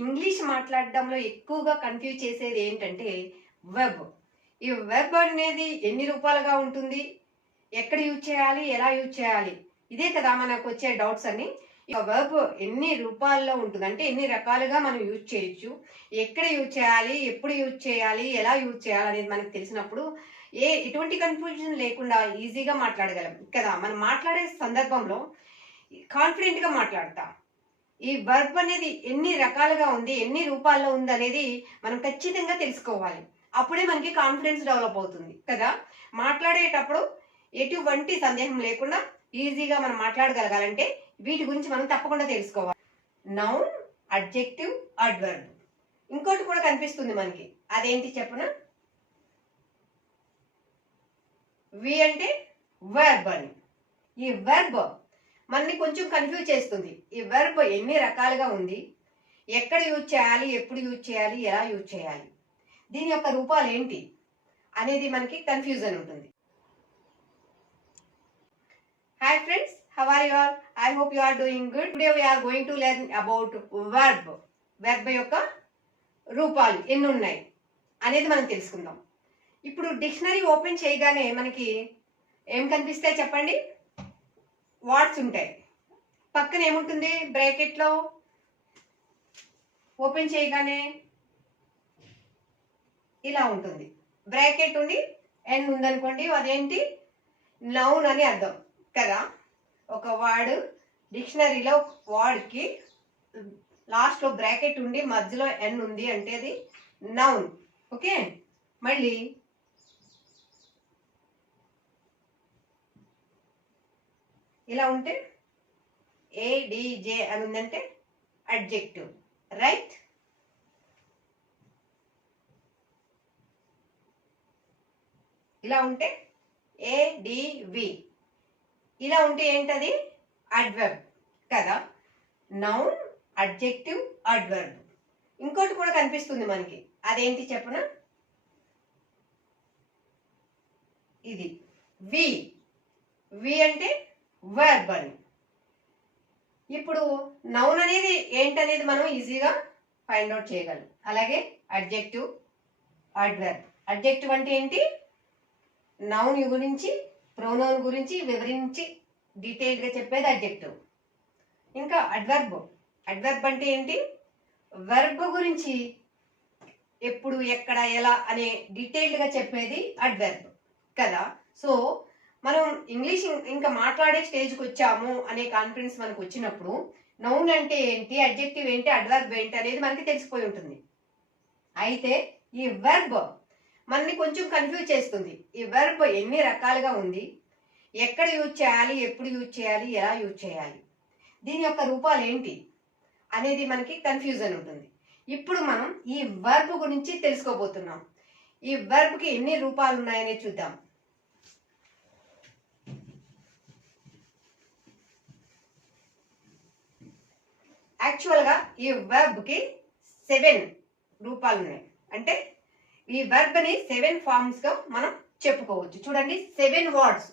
English మాట్లాడడంలో ఎక్కువగా confuse చేసేది ఏంటంటే వెర్బ్. ఈ వెర్బ్ అనేది ఎన్ని రూపాలుగా ఉంటుంది? ఎక్కడ యూజ్ చేయాలి? ఎలా యూజ్ చేయాలి? ఇదే కదా మనకొచ్చే డౌట్స్ అన్నీ. ఇక వెర్బ్ ఎన్ని రూపాల్లో ఉంటుంది? అంటే ఎన్ని రకాలుగా మనం యూజ్ చేయొచ్చు? ఎక్కడ యూజ్ చేయాలి? ఎప్పుడు యూజ్ చేయాలి? ఎలా యూజ్ చేయాలి? అనేది మనకు తెలిసినప్పుడు ఎటువంటి కన్‌ఫ్యూజన్ లేకుండా ఈజీగా మాట్లాడగలం కదా! మనం మాట్లాడే సందర్భంలో కాన్ఫిడెంట్‌గా మాట్లాడతాం. ఈ వర్బ్ అనేది ఎన్ని రకాలుగా ఉంది, ఎన్ని రూపాల్లో ఉందనేది మనం ఖచ్చితంగా తెలుసుకోవాలి. అప్పుడే మనకి కాన్ఫిడెన్స్ డెవలప్ అవుతుంది కదా! మాట్లాడేటప్పుడు ఎటువంటి సందేహం లేకుండా ఈజీగా మనం మాట్లాడగలగాలంటే వీటి గురించి మనం తప్పకుండా తెలుసుకోవాలి. Noun, adjective, adverb. ఇంకోటి కూడా కనిపిస్తుంది మనకి. అదేంటి చెప్పనా? వి అంటే వర్బ్ అని. ఈ వర్బ్ మనని కొంచెం కన్ఫ్యూజ్ చేస్తుంది. ఈ వెర్బ్ ఎన్ని రకాలుగా ఉంది, ఎక్కడ యూజ్ చేయాలి, ఎప్పుడు యూజ్ చేయాలి, ఎలా యూజ్ చేయాలి, దీని యొక్క రూపాలు ఏంటి అనేది మనకి కన్ఫ్యూజన్ ఉంటుంది. Hi friends, how are you all? I hope you are doing good. Today we are going to learn about verb. Verb యొక్క రూపాలు ఎన్ని ఉన్నాయి అనేది మనం తెలుసుకుందాం. ఇప్పుడు డిక్షనరీ ఓపెన్ చేయగానే మనకి ఏం కనిపిస్తాయి చెప్పండి? వర్డ్స్ ఉంటాయి. పక్కన ఏముంటుంది? బ్రాకెట్లో ఓపెన్ చేయగానే ఇలా ఉంటుంది. బ్రాకెట్ ఉండి ఎన్ ఉందనుకోండి, అదేంటి? నౌన్ అని అర్థం కదా. ఒక వర్డ్ డిక్షనరీలో వర్డ్కి లాస్ట్లో బ్రాకెట్ ఉండి మధ్యలో ఎన్ ఉంది అంటే అది నౌన్. ఓకే, మళ్ళీ ఇలా ఉంటే ఏడిజే అని ఉందంటే అడ్జెక్టివ్, రైట్? ఇలా ఉంటే ఏడివి, ఇలా ఉంటే ఏంటది? అడ్వర్బ్ కదా. Noun, adjective, adverb. ఇంకోటి కూడా కనిపిస్తుంది మనకి. అదేంటి చెప్పనా? ఇది వి. వి అంటే వర్బ్ అని. ఇప్పుడు నౌన్ అనేది ఏంటనేది మనం ఈజీగా ఫైండ్ అవుట్ చేయగలం. అలాగే అడ్జెక్టివ్, అడ్వర్బ్. అడ్జెక్టివ్ అంటే ఏంటి? నౌన్ గురించి, ప్రొనౌన్ గురించి వివరించి డీటెయిల్గా చెప్పేది అడ్జెక్టివ్. ఇంకా అడ్వర్బ్. అడ్వర్బ్ అంటే ఏంటి? వర్బ్ గురించి ఎప్పుడు, ఎక్కడ, ఎలా అనే డీటెయిల్డ్గా చెప్పేది అడ్వర్బ్ కదా. సో మనం ఇంగ్లీష్ ఇంకా మాట్లాడే స్టేజ్కి వచ్చాము అనే కాన్ఫిడెన్స్ మనకు వచ్చినప్పుడు నౌన్ అంటే ఏంటి, అడ్జెక్టివ్ ఏంటి, అడ్వర్బ్ ఏంటి అనేది మనకి తెలిసిపోయి ఉంటుంది. అయితే ఈ వెర్బ్ మనని కొంచెం కన్ఫ్యూజ్ చేస్తుంది. ఈ వెర్బ్ ఎన్ని రకాలుగా ఉంది, ఎక్కడ యూజ్ చేయాలి, ఎప్పుడు యూజ్ చేయాలి, ఎలా యూజ్ చేయాలి, దీని యొక్క రూపాలు ఏంటి అనేది మనకి కన్ఫ్యూజన్ ఉంటుంది. ఇప్పుడు మనం ఈ వెర్బ్ గురించి తెలుసుకోబోతున్నాం. ఈ వెర్బ్కి ఎన్ని రూపాలు ఉన్నాయనే చూద్దాం. యాక్చువల్గా ఈ వెర్బ్కి 7 రూపాలు ఉన్నాయి. అంటే ఈ వెర్బ్ని 7 ఫార్మ్స్గా మనం చెప్పుకోవచ్చు. చూడండి, 7 వర్డ్స్.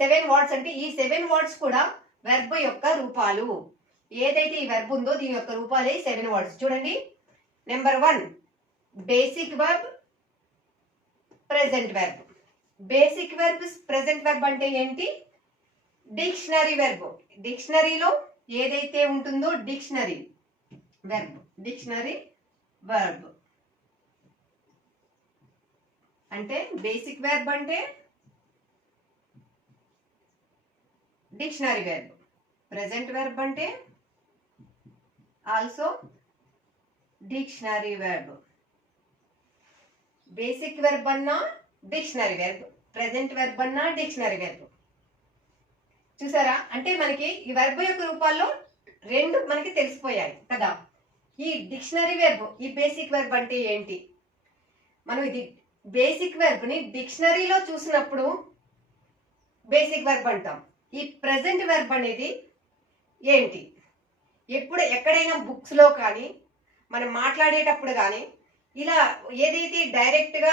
7 వర్డ్స్ అంటే ఈ 7 వర్డ్స్ కూడా వెర్బ్ యొక్క రూపాలు. ఏదైతే ఈ వెర్బ్ ఉందో దీని యొక్క రూపాలే 7 వర్డ్స్. చూడండి, number 1 basic verb, present verb. Basic verb, present verb అంటే ఏంటి? Dictionary verb. డిక్షనరీలో ఏదైతే ఉంటుందో డిక్షనరీ వెర్బ్. డిక్షనరీ వెర్బ్ అంటే బేసిక్ వెర్బ్ అంటే డిక్షనరీ వెర్బ్. ప్రెజెంట్ వెర్బ్ అంటే also dictionary verb. Basic verb అన్నా డిక్షనరీ వెర్బ్, ప్రెజెంట్ వెర్బ్ అన్నా డిక్షనరీ వెర్బ్. చూసారా? అంటే మనకి ఈ వెర్బ్ యొక్క రూపాల్లో 2 మనకి తెలిసిపోయాయి కదా. ఈ డిక్షనరీ వెర్బ్, ఈ బేసిక్ వెర్బ్ అంటే ఏంటి? మనం ఇది బేసిక్ వెర్బ్ ని డిక్షనరీలో చూసినప్పుడు బేసిక్ వెర్బ్ అంటాం. ఈ ప్రెజెంట్ వెర్బ్ అనేది ఏంటి? ఎప్పుడు ఎక్కడైనా బుక్స్ లో కానీ మనం మాట్లాడేటప్పుడు కానీ ఇలా ఏదైతే డైరెక్ట్ గా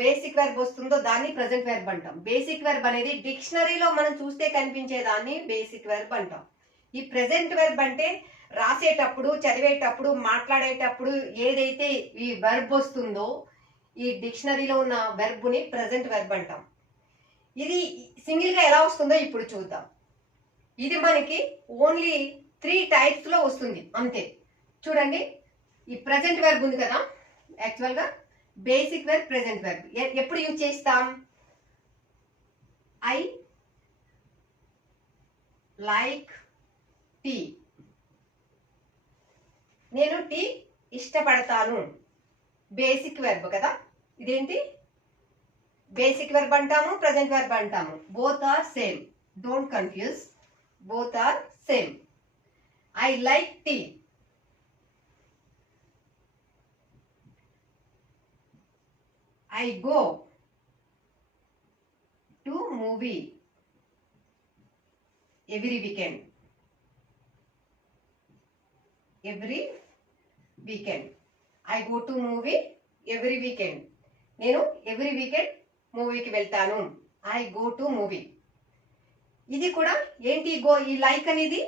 బేసిక్ వెర్బ్ వస్తుందో దాన్ని ప్రెజెంట్ వెర్బ్ అంటాం. బేసిక్ వెర్బ్ అనేది డిక్షనరీలో మనం చూస్తే కనిపించే దాన్ని బేసిక్ వెర్బ్ అంటాం. ఈ ప్రెజెంట్ వెర్బ్ అంటే రాసేటప్పుడు, చదివేటప్పుడు, మాట్లాడేటప్పుడు ఏదైతే ఈ వెర్బ్ వస్తుందో ఈ డిక్షనరీలో ఉన్న వెర్బ్ని ప్రెజెంట్ వెర్బ్ అంటాం. ఇది సింగిల్ గా ఎలా వస్తుందో ఇప్పుడు చూద్దాం. ఇది మనకి ఓన్లీ 3 టైప్స్ లో వస్తుంది అంతే. చూడండి, ఈ ప్రెజెంట్ వెర్బ్ ఉంది కదా, యాక్చువల్ గా బేసిక్ వెర్బ్, ప్రెజెంట్ వెర్బ్ ఎప్పుడు యూజ్ చేస్తాం? I like tea. నేను టీ ఇష్టపడతాను. బేసిక్ వెర్బ్ కదా, ఇదేంటి బేసిక్ వెర్బ్ అంటాము, ప్రెజెంట్ వెర్బ్ అంటాము. Both are same, don't confuse. Both are same. I like tea. I go to movie every weekend. Every weekend. I go to movie every weekend. నేను every weekend మూవీకి వెళ్తాను. I go to movie. ఇది కూడా ఏంటి? Go, ఈ like అనేది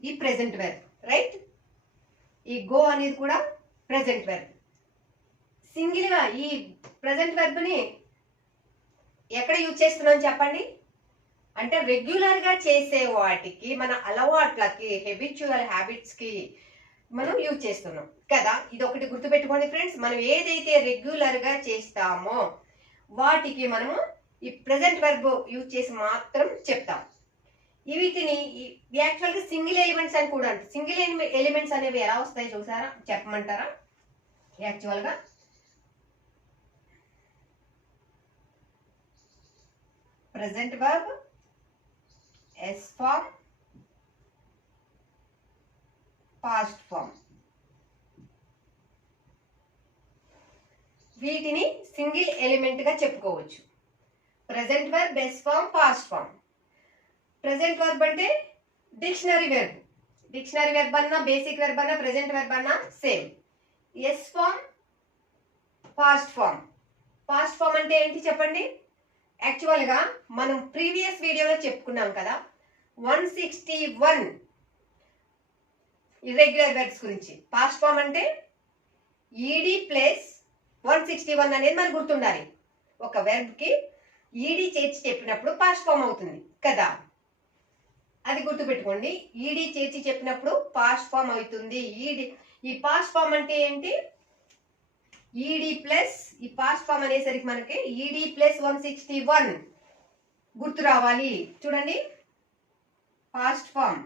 ఈ present verb, right? ఈ గో అనేది కూడా ప్రెజెంట్ వెర్బ్. సింగిల్ గా ఈ ప్రెజెంట్ వెర్బ్ ని ఎక్కడ యూజ్ చేస్తున్నాం చెప్పండి? అంటే రెగ్యులర్ గా చేసే వాటికి, మన అలవాట్లకి, హెబిచువల్ హ్యాబిట్స్ కి మనం యూజ్ చేస్తున్నాం కదా. ఇది ఒకటి గుర్తుపెట్టుకోండి ఫ్రెండ్స్. మనం ఏదైతే రెగ్యులర్ గా చేస్తామో వాటికి మనము ఈ ప్రెజెంట్ వెర్బ్ యూజ్ చేసి మాత్రం చెప్తాం. వీటిని యాక్చువల్ గా సింగిల్ ఎలిమెంట్స్ అని కూడా అంటారు. సింగిల్ ఎలిమెంట్స్ అనేవి ఎలా వస్తాయి చూసారా, చెప్పమంటారా? యాక్చువల్ గా present verb, S form, past form. వీటిని సింగిల్ ఎలిమెంట్ గా చెప్పుకోవచ్చు. Present verb, S form, past form. Present verb అంటే డిక్షనరీ వెర్బ్. డిక్షనరీ వెర్బ్ అన్నా, బేసిక్ వెర్బ్ అన్నా, ప్రెజెంట్ వెర్బ్ అన్నా same. S form, past form. Past form అంటే ఏంటి చెప్పండి? యాక్చువల్ గా మనం ప్రీవియస్ వీడియోలో చెప్పుకున్నాం కదా 161 ఇర్రెగ్యులర్ వెర్బ్స్ గురించి. పాస్ట్ ఫామ్ అంటే ఈడి ప్లస్ 161 అనేది మనకు గుర్తుండాలి. ఒక వెర్బ్ కి ఈడి చేర్చి చెప్పినప్పుడు పాస్ట్ ఫామ్ అవుతుంది కదా, అది గుర్తుపెట్టుకోండి. ఈడి చేర్చి చెప్పినప్పుడు పాస్ట్ ఫామ్ అవుతుంది. ఈ పాస్ట్ ఫామ్ అంటే ఏంటి? ఈడి ప్లస్ ఈ పాస్ట్ ఫామ్ అనేసరికి మనకి ఈడి ప్లస్ 161 గుర్తు రావాలి. చూడండి, పాస్ట్ ఫామ్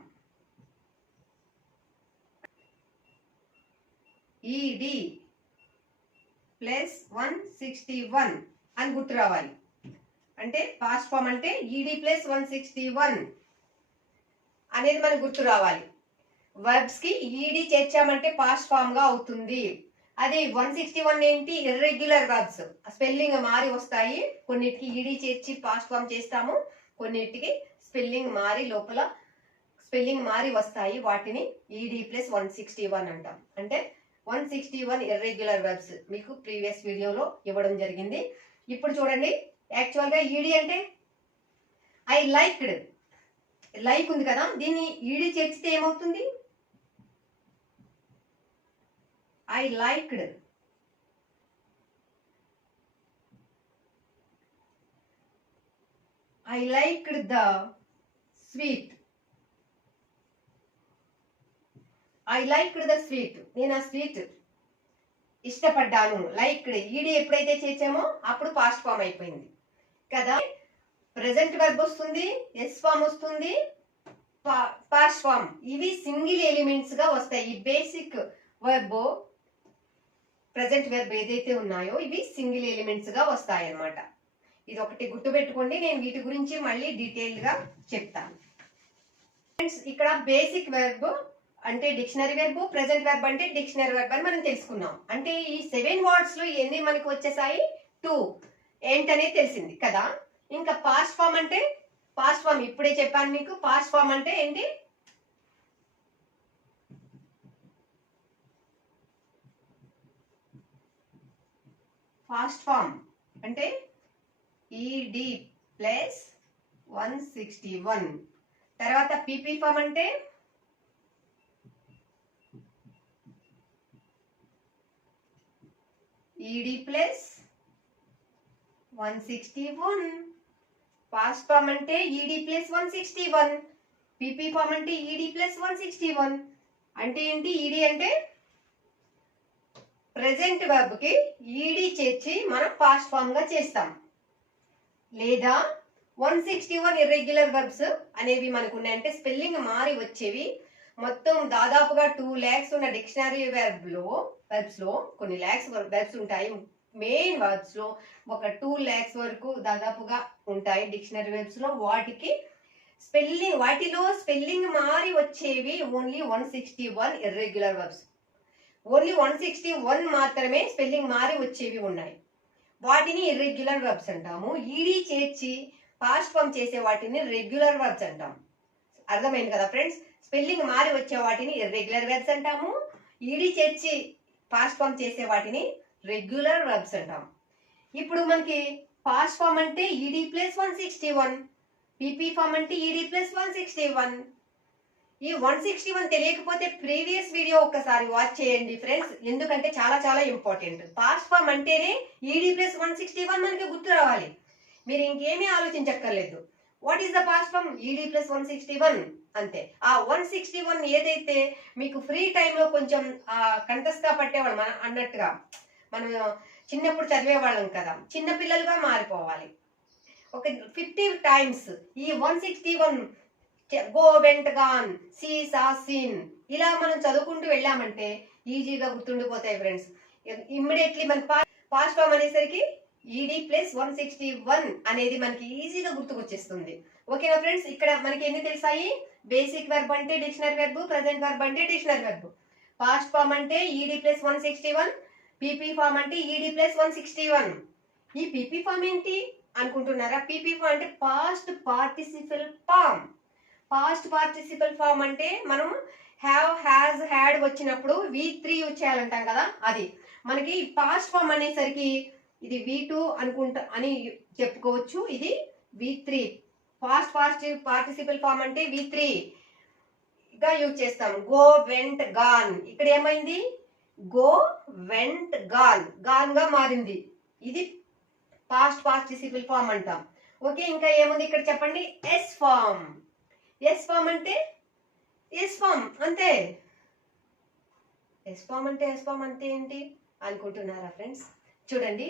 ఈడి ప్లస్ 161 అని గుర్తు రావాలి. అంటే పాస్ట్ ఫామ్ అంటే ఈడి ప్లస్ 161 అనేది మనకు గుర్తు రావాలి. వర్బ్స్ కి ఈడి చేర్చామంటే పాస్ట్ ఫామ్ గా అవుతుంది. అది 161 ఏంటి? ఇర్రెగ్యులర్ వర్బ్స్, స్పెల్లింగ్ మారి వస్తాయి. కొన్నిటికి ఈడి చేర్చి పాస్ట్ ఫామ్ చేస్తాము, కొన్నిటికి స్పెల్లింగ్ మారి లోపల స్పెల్లింగ్ మారి వస్తాయి. వాటిని ఈడి ప్లస్ 161 అంటాం. అంటే 161 ఇర్రెగ్యులర్ వర్బ్స్ మీకు ప్రీవియస్ వీడియోలో ఇవ్వడం జరిగింది. ఇప్పుడు చూడండి, యాక్చువల్ గా ఈడి అంటే ఐ లైక్డ్. లైక్ ఉంది కదా, దీన్ని ఈడి చేర్చితే ఏమవుతుంది? I liked. I liked the sweet. I liked the sweet. నేను ఆ స్వీట్ ఇష్టపడ్డాను. లైక్డ్ ఈడి ఎప్పుడైతే చేర్చామో అప్పుడు పాస్ట్ ఫామ్ అయిపోయింది కదా. ప్రెజెంట్ వెర్బ్ వస్తుంది, ఎస్ ఫామ్ వస్తుంది, పాస్ట్ ఫామ్. ఇవి సింగిల్ ఎలిమెంట్స్ గా వస్తాయి. ఈ బేసిక్ వెర్బ్, ప్రెజెంట్ వెర్బ్ ఏదైతే ఉన్నాయో ఇవి సింగిల్ ఎలిమెంట్స్ గా వస్తాయి అన్నమాట. ఇది ఒకటి గుర్తుపెట్టుకోండి. నేను వీటి గురించి మళ్ళీ డీటెయిల్ గా చెప్తాను. ఫ్రెండ్స్, ఇక్కడ బేసిక్ వెర్బ్ అంటే డిక్షనరీ వెర్బ్, ప్రెజెంట్ వెర్బ్ అంటే డిక్షనరీ వెర్బ్ అని మనం తెలుసుకున్నాం. అంటే ఈ 7 వర్డ్స్ లో ఎన్ని మనకు వచ్చేసాయి? 2 ఏంటనేది తెలిసింది కదా. ఇంకా పాస్ట్ ఫామ్ అంటే, పాస్ట్ ఫామ్ ఇప్పుడే చెప్పాను మీకు. పాస్ట్ ఫామ్ అంటే ఏంటి? పాస్ట్ ఫామ్ అంటే ఈడి ప్లస్ 161. తర్వాత పీపీ ఫామ్ అంటే ఈడి ప్లస్ 161. పాస్ట్ ఫామ్ అంటే ఈడి ప్లస్ 161, పీపీ ఫామ్ అంటే ఈడి ప్లస్ 161. అంటే ఏంటి? ఈడి అంటే ప్రెజెంట్ వర్బ్ కి ఈడి చేర్చి మనం పాస్ట్ ఫామ్ గా చేస్తాం. లేదా 161 ఇర్రెగ్యులర్ వర్బ్స్ అనేవి మనకు ఉన్నాయి. అంటే స్పెల్లింగ్ మారి వచ్చేవి. మొత్తం దాదాపుగా 2 lakhs ఉన్న డిక్షనరీ వర్బ్స్ లో కొన్ని lakhs వర్బ్స్ ఉంటాయి. మెయిన్ వర్బ్స్ లో ఒక 2 lakhs వరకు దాదాపుగా ఉంటాయి డిక్షనరీ వర్బ్స్ లో. వాటిలో స్పెల్లింగ్ మారి వచ్చేవి ఓన్లీ 161 ఇర్రెగ్యులర్ వర్బ్స్. ఓన్లీ 161 మాత్రమే స్పెల్లింగ్ మారి వచ్చేవి ఉన్నాయి. వాటిని ఇర్రెగ్యులర్ వర్బ్స్ అంటాము. ఈడి చేర్చి పాస్ట్ ఫామ్ చేసే వాటిని రెగ్యులర్ వర్బ్స్ అంటాం. అర్థమైంది కదా ఫ్రెండ్స్? స్పెల్లింగ్ మారి వచ్చే వాటిని ఇర్రెగ్యులర్ వర్బ్స్ అంటాము. ఈడి చేర్చి పాస్ట్ ఫామ్ చేసే వాటిని రెగ్యులర్ వర్బ్స్ అంటాం. ఇప్పుడు మనకి పాస్ట్ ఫామ్ అంటే ఈడి ప్లస్ 161, పీపీ ఫామ్ అంటే ఈడి ప్లస్ 161. ఈ 161 తెలియకపోతే ప్రీవియస్ వీడియో ఒక్కసారి వాచ్ చేయండి ఫ్రెండ్స్, ఎందుకంటే చాలా చాలా ఇంపార్టెంట్. పాస్ట్ ఫామ్ అంటేనే ఈడి ప్లస్ 161 మనకి గుర్తు రావాలి. మీరు ఇంకేమీ ఆలోచించక్కర్లేదు. What is the past form? ED plus 161 అంతే. ఆ 161 ఏదైతే మీకు ఫ్రీ టైంలో కొంచెం కంటెస్ట్గా పట్టేవాళ్ళం అన్నట్టుగా, మనం చిన్నప్పుడు చదివేవాళ్ళం కదా, చిన్న పిల్లలుగా మారిపోవాలి. ఒక 50 టైమ్స్ ఈ 161 go went gone, see saw seen ఇలా మనం చదువుకుంటూ వెళ్ళామంటే ఈజీగా గుర్తుండిపోతాయి ఫ్రెండ్స్. ఇమ్మీడియట్లీ మన పాస్ట్ ఫామ్ అనేసరికి ఈడి ప్లస్ 161 అనేది మనకి ఈజీగా గుర్తుకొచ్చేస్తుంది. ఓకేనా ఫ్రెండ్స్? ఇక్కడ మనకి ఎన్ని తెలుసాయి? బేసిక్ వెర్బ్ అంటే డిక్షనరీ వెర్బ్, ప్రెజెంట్ వెర్బ్ అంటే డిక్షనరీ వెర్బ్. పాస్ట్ ఫామ్ అంటే ఈడి ప్లస్ 161, పీపీ ఫామ్ అంటే ఈడి ప్లస్ 161. ఈ పీపీ ఫామ్ ఏంటి అనుకుంటున్నారా? పీపీ ఫామ్ అంటే past participle form. Past participle form అంటే మనం హ్యావ్, హ్యాజ్, హ్యాడ్ వచ్చినప్పుడు V3 యూజ్ చేయాలంటాం కదా, అది. మనకి పాస్ట్ ఫామ్ అనేసరికి ఇది V2 అనుకుంటా అని చెప్పుకోవచ్చు. ఇది V3. పాస్ట్ పార్టిసిపల్ ఫామ్ అంటే V3 గా యూజ్ చేస్తాం. గో వెంట్ గాన్, ఇక్కడ ఏమైంది? గో వెంట్ గాన్, గాన్ గా మారింది. ఇది పాస్ట్ పార్టిసిపల్ ఫామ్ అంటాం. ఓకే, ఇంకా ఏముంది ఇక్కడ చెప్పండి? S form. ఎస్ ఫామ్ అంటే ఎస్ ఫామ్ అంతే. ఎస్ ఫామ్ అంటే ఏంటి అనుకుంటున్నారా ఫ్రెండ్స్? చూడండి,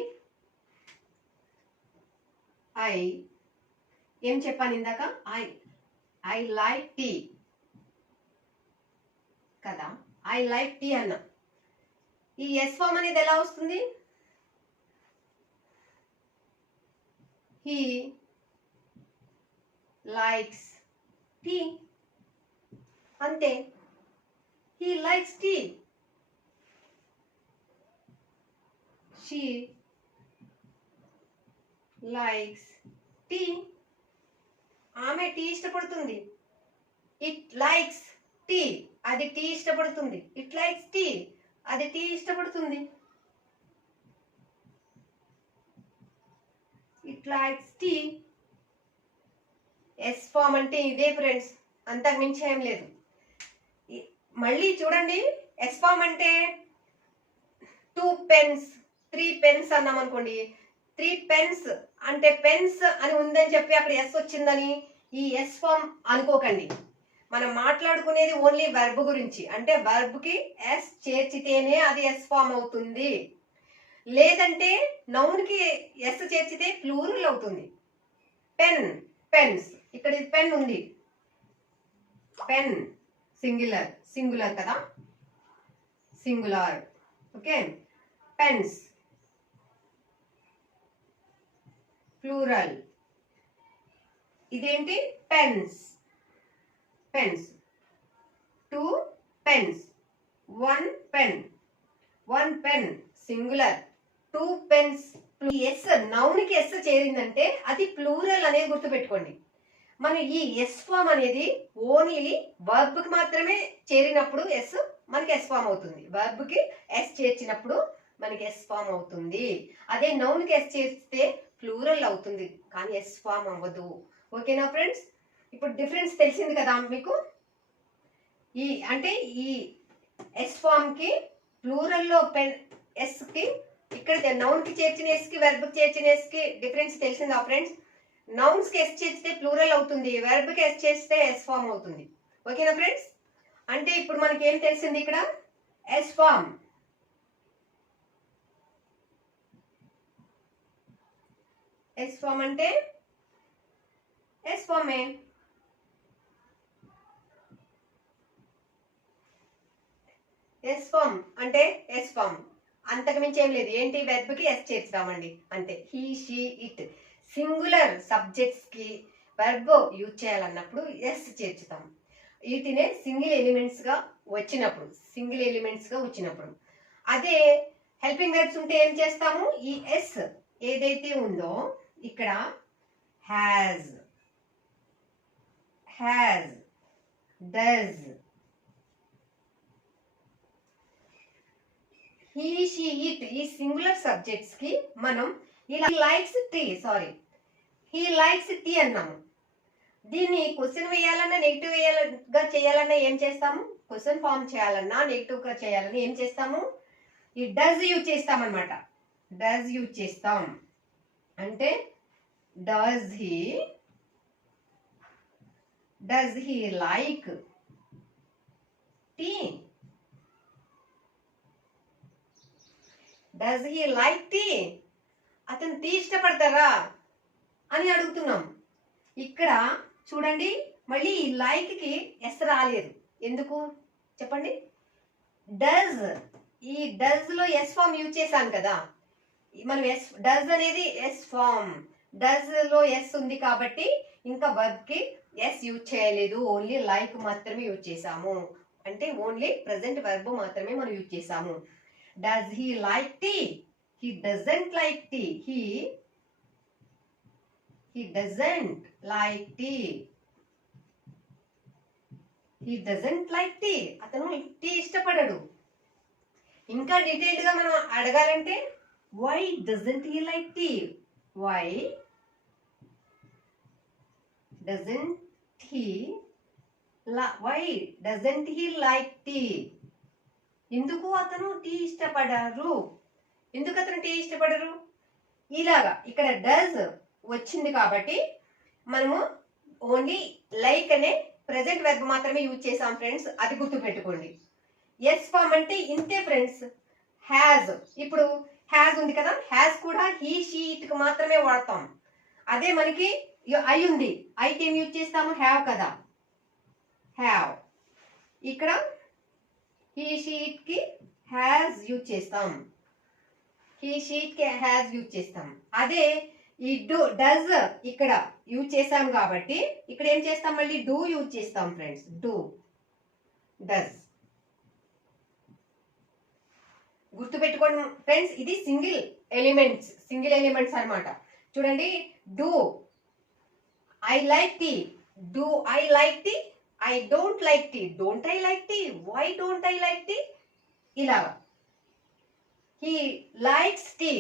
ఏం చెప్పాను ఇందాక? ఐ లైక్ టీ కదా, ఐ లైక్ టీ అన్నా. ఈ ఎస్ ఫామ్ అనేది ఎలా వస్తుంది? హీ లైక్స్ టీ అంతే. He likes tea. She likes tea. ఆమె టీ ఇష్టపడుతుంది. ఇట్ లైక్స్ టీ, అది టీ ఇష్టపడుతుంది. ఇట్ లైక్స్ టీ, అది టీ ఇష్టపడుతుంది. It likes tea. S form అంటే ఇదే ఫ్రెండ్స్, అంతకు మించి ఏం లేదు. మళ్ళీ చూడండి, ఎస్ ఫామ్ అంటే 2 pens, 3 pens అన్నాం అనుకోండి. 3 pens అంటే పెన్స్ అని ఉందని చెప్పి అక్కడ ఎస్ వచ్చిందని ఈ ఎస్ ఫామ్ అనుకోకండి. మనం మాట్లాడుకునేది ఓన్లీ వర్బ్ గురించి. అంటే వర్బ్ కి ఎస్ చేర్చితేనే అది ఎస్ ఫామ్ అవుతుంది. లేదంటే నౌన్ కి ఎస్ చేర్చితే ప్లూరల్ అవుతుంది. Pen, pens. ఇక్కడ పెన్ ఉంది, పెన్ సింగులర్ కదా, సింగులర్. Okay, pens plural. ఇదేంటి? Pens. 2 pens, 1 pen singular, 2 pens. S noun కి ఎస్ చేరిందంటే అది ప్లూరల్ అనేది గుర్తుపెట్టుకోండి. మన ఈ ఎస్ ఫామ్ అనేది ఓన్లీ వర్బ్ కి మాత్రమే చేరినప్పుడు ఎస్ మనకి ఎస్ ఫామ్ అవుతుంది. వర్బ్ కి ఎస్ చేర్చినప్పుడు మనకి ఎస్ ఫామ్ అవుతుంది. అదే నౌన్ కి ఎస్ చేర్చితే ప్లూరల్ అవుతుంది, కానీ ఎస్ ఫామ్ అవ్వదు. ఓకేనా ఫ్రెండ్స్? ఇప్పుడు డిఫరెన్స్ తెలిసింది కదా మీకు. ఈ ఎస్ ఫామ్ కి ప్లూరల్ లో ఎస్ కి ఇక్కడ నౌన్ కి చేర్చిన ఎస్ కి వెర్బ్ కి చేర్చిన ఎస్ కి డిఫరెన్స్ తెలిసిందా ఫ్రెండ్స్? నౌన్స్ కి ఎస్ చేస్తే ప్లూరల్ అవుతుంది, వెర్బ్ కి ఎస్ చేస్తే ఎస్ ఫామ్ అవుతుంది. ఓకేనా ఫ్రెండ్స్? అంటే ఇప్పుడు మనకి ఏం తెలిసింది ఇక్కడ? S form. ఎస్ ఫామ్ అంటే ఎస్ ఫామే. ఎస్ ఫామ్ అంటే ఎస్ ఫామ్, అంతకు మించి ఏం లేదు. ఏంటి? వెర్బ్ కి ఎస్ చేర్చుతామండి అంతే. He, she, it singular subjects కి వెర్బ్ యూజ్ చేయాలన్నప్పుడు ఎస్ చేర్చుతాం. వీటినే సింగిల్ ఎలిమెంట్స్ గా వచ్చినప్పుడు. అదే హెల్పింగ్ వెర్బ్స్ ఉంటే ఏం చేస్తాము? ఈ ఎస్ ఏదైతే ఉందో ఇక్కడ has, does, he, she, it ఈ సింగులర్ సబ్జెక్ట్స్ కి మనం ఇలా హీ లైక్స్ టీ అన్నాము. దీన్ని క్వశ్చన్ వేయాలన్నా నెగిటివ్ గా చేయాలన్నా ఏం చేస్తాము? క్వశ్చన్ ఫామ్ చేయాలన్నా నెగిటివ్ గా చేయాలన్నా ఏం చేస్తాము? ఈ డస్ యూజ్ చేస్తాం అన్నమాట. డస్ యూజ్ చేస్తాం అంటే does he like tea, does he like tea, అతను టీ ఇష్టపడతారా అని అడుగుతున్నాం. ఇక్కడ చూడండి, మళ్ళీ ఈ లైక్ కి ఎస్ రాలేదు. ఎందుకు చెప్పండి? డస్, ఈ డస్ లో ఎస్ ఫామ్ యూజ్ చేశాం కదా మనం. డస్ అనేది ఎస్ ఫామ్, డస్ లో ఎస్ ఉంది కాబట్టి ఇంకా వర్బ్ కి ఎస్ యూజ్ చేయలేదు, ఓన్లీ లైక్ మాత్రమే యూజ్ చేసాము. అంటే ఓన్లీ ప్రెసెంట్ వర్బ్ మాత్రమే మనం యూజ్ చేసాము. Does he like tea? He doesn't like tea. He doesn't like tea. He doesn't like tea. అతను టీ ఇష్టపడడు. ఇంకా డీటెయిల్డ్ గా మనం అడగాలంటే why doesn't he like tea? Why doesn't he like tea? ఎందుకు అతను టీ ఇష్టపడరు? ఇలాగా ఇక్కడ డస్ వచ్చింది కాబట్టి మనము ఓన్లీ లైక్ అనే ప్రెసెంట్ వెర్బ్ మాత్రమే యూజ్ చేసాం ఫ్రెండ్స్. అది గుర్తు పెట్టుకోండి. ఎస్ ఫామ్ అంటే ఇంతే ఫ్రెండ్స్. హ్యాజ్, ఇప్పుడు హ్యాజ్ ఉంది కదా, హ్యాజ్ కూడా హీ, షీ, ఇట్ కి మాత్రమే వాడతాం. అదే మనకి ఐ ఉంది, ఐకి ఏం యూజ్ చేస్తాము? హ్యావ్ కదా, హ్యావ్. ఇక్కడ హీ, షీ, ఇట్ కి హ్యాజ్ యూజ్ చేస్తాం. అదే ఈ డస్ ఇక్కడ యూజ్ చేసాం కాబట్టి ఇక్కడ ఏం చేస్తాం? మళ్ళీ డూ యూజ్ చేస్తాం ఫ్రెండ్స్. డస్. గుర్తుపెట్టుకోండి ఫ్రెండ్స్, ఇది సింగిల్ ఎలిమెంట్స్ అన్నమాట. చూడండి, do I like tea, do I like tea, I don't like tea, don't I like tea, why don't I like tea, ఇలాగా. హీ లైక్స్ టీ,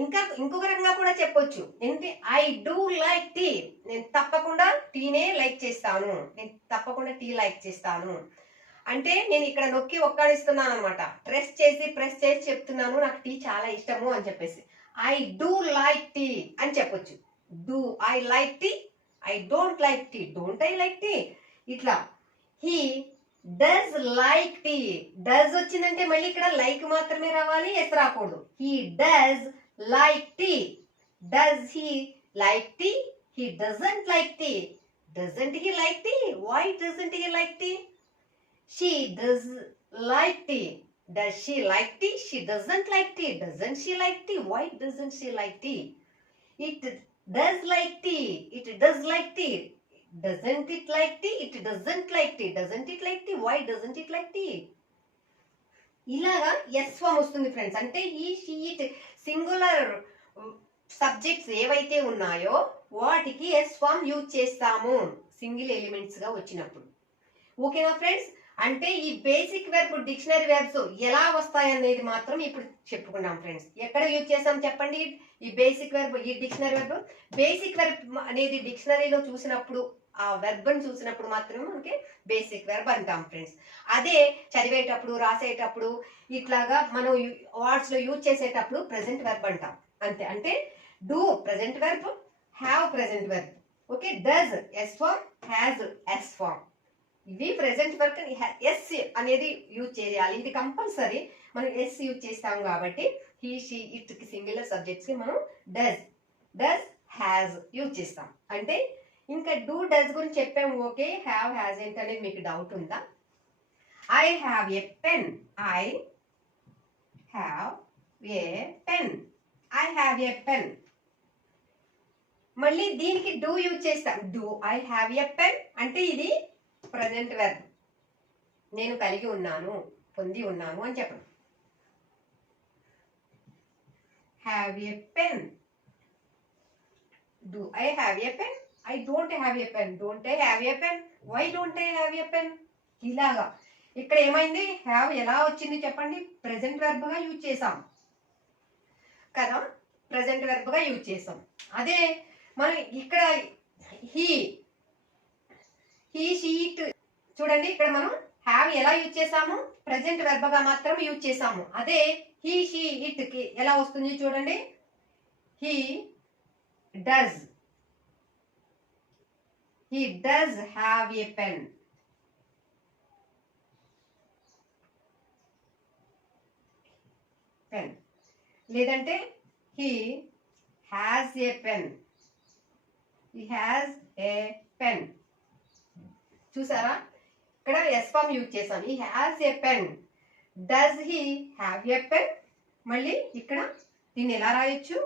ఇంకా ఇంకొక రకంగా కూడా చెప్పొచ్చు. ఏంటి? ఐ డూ లైక్ టీ, నేను తప్పకుండా టీనే లైక్ చేస్తాను, నేను తప్పకుండా టీ లైక్ చేస్తాను. అంటే నేను ఇక్కడ నొక్కి ఒక్కడిస్తున్నాను అనమాట. ప్రెస్ చేసి చెప్తున్నాను నాకు టీ చాలా ఇష్టము అని చెప్పేసి. ఐ డూ లైక్ టీ అని చెప్పొచ్చు. Do I like tea, I don't like tea, don't I like tea, ఇట్లా. He does like tea, does వచ్చిందంటే మళ్ళీ ఇక్కడ లైక్ మాత్రమే రావాలి, ఎస్ రాకూడదు. He does like tea. Does he like tea? He doesn't like tea. Doesn't he like tea? Why doesn't he like tea? She does like tea. Does she like tea? She doesn't like tea. Doesn't she like tea? Why doesn't she like tea? It does like tea. It does like tea. Doesn't it like tea? It doesn't like tea. Doesn't it like tea? Why doesn't it like tea? ఇలాగా yes form వస్తుంది friends. అంటే ఈ she, it singular subjects ఏవైతే ఉన్నాయో వాటికి yes form use చేస్తాము single elements గా వచ్చినప్పుడు. ఓకేనా ఫ్రెండ్స్? అంటే ఈ బేసిక్ వెర్బ్, డిక్షనరీ వెర్బ్స్ ఎలా వస్తాయి అనేది మాత్రం ఇప్పుడు చెప్పుకున్నాం ఫ్రెండ్స్. ఎక్కడ యూజ్ చేస్తాం చెప్పండి? ఈ బేసిక్ వెర్బ్, ఈ డిక్షనరీ వెర్బ్. బేసిక్ వెర్బ్ అనేది డిక్షనరీలో చూసినప్పుడు ఆ వెర్బ్ని చూసినప్పుడు మాత్రమే మనకి బేసిక్ వెర్బ్ అంటాం ఫ్రెండ్స్. అదే చదివేటప్పుడు రాసేటప్పుడు ఇట్లాగా మనం వర్డ్స్ లో యూజ్ చేసేటప్పుడు ప్రెసెంట్ వెర్బ్ అంటాం అంతే. అంటే do present verb, have present verb, okay, does S form, has S form. ఇవి ప్రెసెంట్ వర్క్ ఎస్ అనేది యూజ్ చేయాలి, ఇది కంపల్సరీ. మనం ఎస్ యూజ్ చేస్తాం కాబట్టి హీ షీ ఇట్ కి సింగులర్ సబ్జెక్ట్స్ కి మనం డస్ హ్యాజ్ యూజ్ చేస్తాం. అంటే ఇంకా డూ డస్ గురించి చెప్పాము, ఓకే. హ్యావ్ హ్యాజ్ ఏంటి అనేది మీకు డౌట్ ఉందా? I have a pen, I have a pen, I have a pen. మళ్ళీ దీనికి డూ యూజ్ చేస్తాం. Do I have a pen అంటే ఇది ప్రజెంట్ వెర్బ్, నేను కలిగి ఉన్నాను, పొంది ఉన్నాను అని చెప్పండి. Have a pen, do I have a pen, I don't have a pen, don't I have a pen, why don't I have a pen. ఇలాగా ఇక్కడ ఏమైంది, హ్యావ్ ఎలా వచ్చింది చెప్పండి, ప్రెజెంట్ వెర్బ్ గా యూజ్ చేసాం కదా, ప్రెజెంట్ వెర్బ్ గా యూజ్ చేసాం. అదే మనం ఇక్కడ హీ షీ ఇట్ చూడండి, ఇక్కడ మనం హ్యావ్ ఎలా యూజ్ చేసాము, ప్రెజెంట్ వెర్బ్ గా మాత్రం యూజ్ చేసాము. అదే హీ షీ ఇట్ కి ఎలా వస్తుంది చూడండి, he does have a pen, pen. లేదంటే he has a pen, he has a pen. చూసారా, ఇక్కడ ఎస్ ఫార్మ్ యూజ్ చేసాం. He has a pen, does he have a pen. మళ్ళీ ఇక్కడ దీన్ని ఎలా రాయొచ్చు,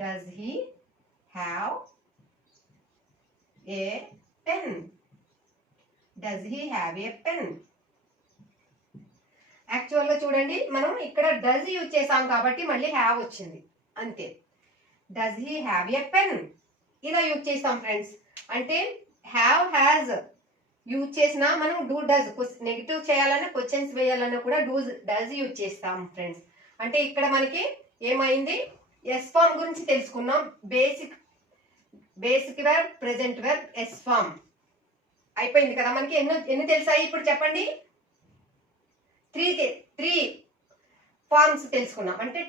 does he have a pen, does he have a pen. Actual గా చూడండి, మనం ఇక్కడ డస్ యూజ్ చేసాం కాబట్టి మళ్ళీ హ్యావ్ వచ్చింది అంతే. Does he have a pen ఇలా యూజ్ చేస్తాం ఫ్రెండ్స్. అంటే హ్యావ్ హ్యాజ్ యూజ్ చేసినా మనం డూ డస్ నెగిటివ్ చేయాలన్నా క్వశ్చన్స్ వేయాలన్నా కూడా డస్ యూజ్ చేస్తాం ఫ్రెండ్స్. అంటే ఇక్కడ మనకి ఏమైంది, ఎస్ ఫార్మ్ గురించి తెలుసుకున్నాం. Basic verb, present verb, S form అయిపోయింది కదా. మనకి ఎన్ని తెలుసాయి ఇప్పుడు చెప్పండి, త్రీ ఫార్మ్స్ తెలుసుకున్నాం. అంటే